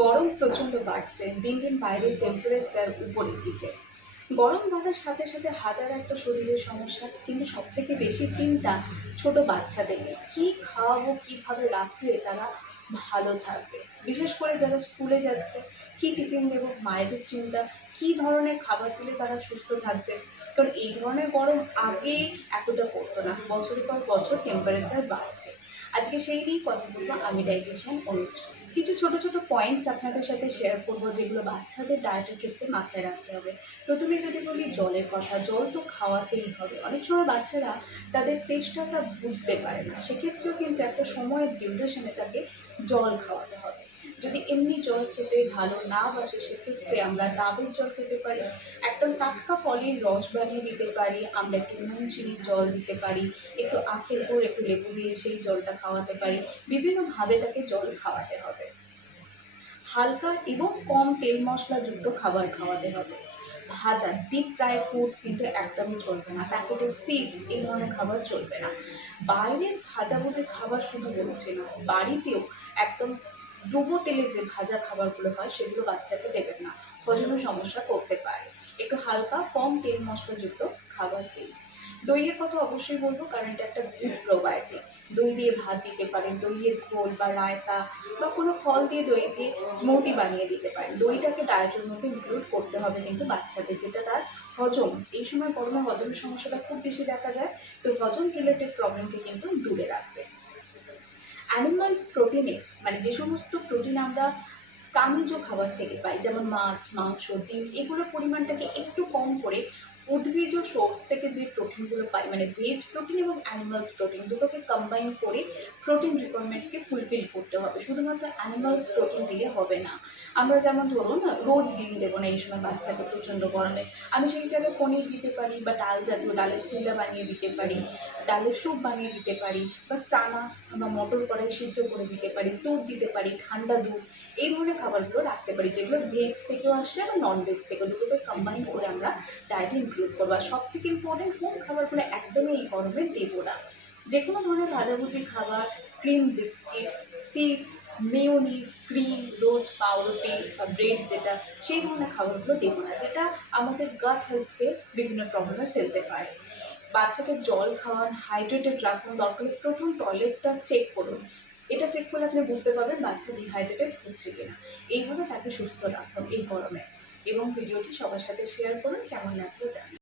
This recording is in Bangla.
গরম প্রচণ্ড বাড়ছে, দিন দিন বাইরের টেম্পারেচার উপরের দিকে। গরম বাড়ার সাথে সাথে হাজার একটা শরীরের সমস্যা, কিন্তু সব থেকে বেশি চিন্তা ছোট বাচ্চাদের নিয়ে। কী খাওয়াবো, কীভাবে রাখলে তারা ভালো থাকবে। বিশেষ করে যারা স্কুলে যাচ্ছে, কী টিফিন দেবো, মায়েদের চিন্তা, কী ধরনের খাবার দিলে তারা সুস্থ থাকবে। কারণ এই ধরনের গরম আগে এতটা পড়তো না, বছরের পর বছর টেম্পারেচার বাড়ছে। আজকে সেই নিয়েই কথা বলবো, আমি ডায়েটিশিয়ান অনুশ্রী। কিছু ছোট ছোট পয়েন্টস আপনাদের সাথে শেয়ার করবো, যেগুলো বাচ্চাদের ডায়েটের ক্ষেত্রে মাথায় রাখতে হবে। প্রথমে যদি বলি জলের কথা, জল তো খাওয়াতেই হবে। অনেক সময় বাচ্চারা তাদের তেষ্টাটা বুঝতে পারে না, সেক্ষেত্রেও কিন্তু একটা সময়ের ডিউরেশনে তাকে জল খাওয়াতে হবে। যদি এমনি জল খেতে ভালো না বাসে, সেক্ষেত্রে আমরা ডাবের জল খেতে পারি, একদম টাটকা ফলের রস বানিয়ে দিতে পারি, আমরা একটু নুন চিনির জল দিতে পারি, একটু আখের গুড় একটু লেবু দিয়ে সেই জলটা খাওয়াতে পারি। বিভিন্নভাবে তাকে জল খাওয়াতে হবে। হালকা এবং কম তেল মশলাযুক্ত খাবার খাওয়াতে হবে। ভাজা ডিপ ফ্রাই ফুডস কিন্তু একদমই চলবে না, প্যাকেটের চিপস এই ধরনের খাবার চলবে না। বাইরের ভাজাভুজি খাবার শুধু বলছি না, বাড়িতেও একদম ডুবো তেলে যে ভাজা খাবারগুলো হয় সেগুলো বাচ্চাকে দেবেন না, হজমের সমস্যা করতে পারে। একটু হালকা কম তেল মশলাযুক্ত খাবার দিন। দইয়ের কথা অবশ্যই বলবো, কারণ এটা একটা গুড প্রোবায়োটিক। দই দিয়ে ভাত দিতে পারেন, দইয়ের ঘোল বা রায়তা বা কোনো ফল দিয়ে দই দিয়ে স্মুদি বানিয়ে দিতে পারেন। দইটাকে ডায়েটের মধ্যে ইনক্লুড করতে হবে কিন্তু বাচ্চাদের, যেটা তার হজম, এই সময় গরমে হজমের সমস্যাটা খুব বেশি দেখা যায়, তো হজম রিলেটেড প্রবলেমকে কিন্তু দূরে রাখবে। অ্যানিমাল প্রোটিনে মানে যে সমস্ত প্রোটিন আমরা প্রাণীজ খাবার থেকে পাই, যেমন মাছ, মাংস, ডিম, এগুলোর পরিমাণটাকে একটু কম করে উদ্ভিজ সোর্স থেকে যে প্রোটিনগুলো পাই, মানে ভেজ প্রোটিন এবং অ্যানিমালস প্রোটিন দুটোকে কম্বাইন করে প্রোটিন রিকোয়ারমেন্টকে ফুলফিল করতে হবে। শুধুমাত্র অ্যানিমালস প্রোটিন দিলে হবে না। আমরা যেমন ধরুন রোজ ডিম দেবো না এই সময় বাচ্চাকে প্রচণ্ড গরমে, আমি সেই জায়গায় পনির দিতে পারি, বা ডাল জাতীয় ডালের চিল্লা বানিয়ে দিতে পারি, ডালের স্যুপ বানিয়ে দিতে পারি, বা চানা বা মটর কড়াই সিদ্ধ করে দিতে পারি, দুধ দিতে পারি, ঠান্ডা দুধ, এই ধরনের খাবারগুলো রাখতে পারি, যেগুলো ভেজ থেকেও আসছে বা নন ভেজ থেকে, দুটোকে কম্বাইন করে আমরা ডায়েটে ইনক্লুড করবো। আর সব থেকে ইম্পর্টেন্ট, কোন খাবারগুলো একদমই এই গরমে দেবো না। যে কোনো ধরনের ভাজাভুজি খাবার, cream biscuit, chips, mayonnaise, cream, রোজ পাউরুটি বা ব্রেড, যেটা সেই ধরনের খাবারগুলো দেবো না, যেটা আমাদের গাট হেলথকে বিভিন্ন প্রবলেমে ফেলতে পারে। বাচ্চাকে জল খাওয়ান, হাইড্রেটেড রাখুন, দরকার প্রথম টয়লেটটা চেক করুন। এটা চেক করলে আপনি বুঝতে পারবেন বাচ্চা ডিহাইড্রেটেড হচ্ছে কিনা। এইভাবে তাকে সুস্থ রাখুন এই গরমে। এবং ভিডিওটি সবার সাথে শেয়ার করুন, কেমন লাগলো জানান।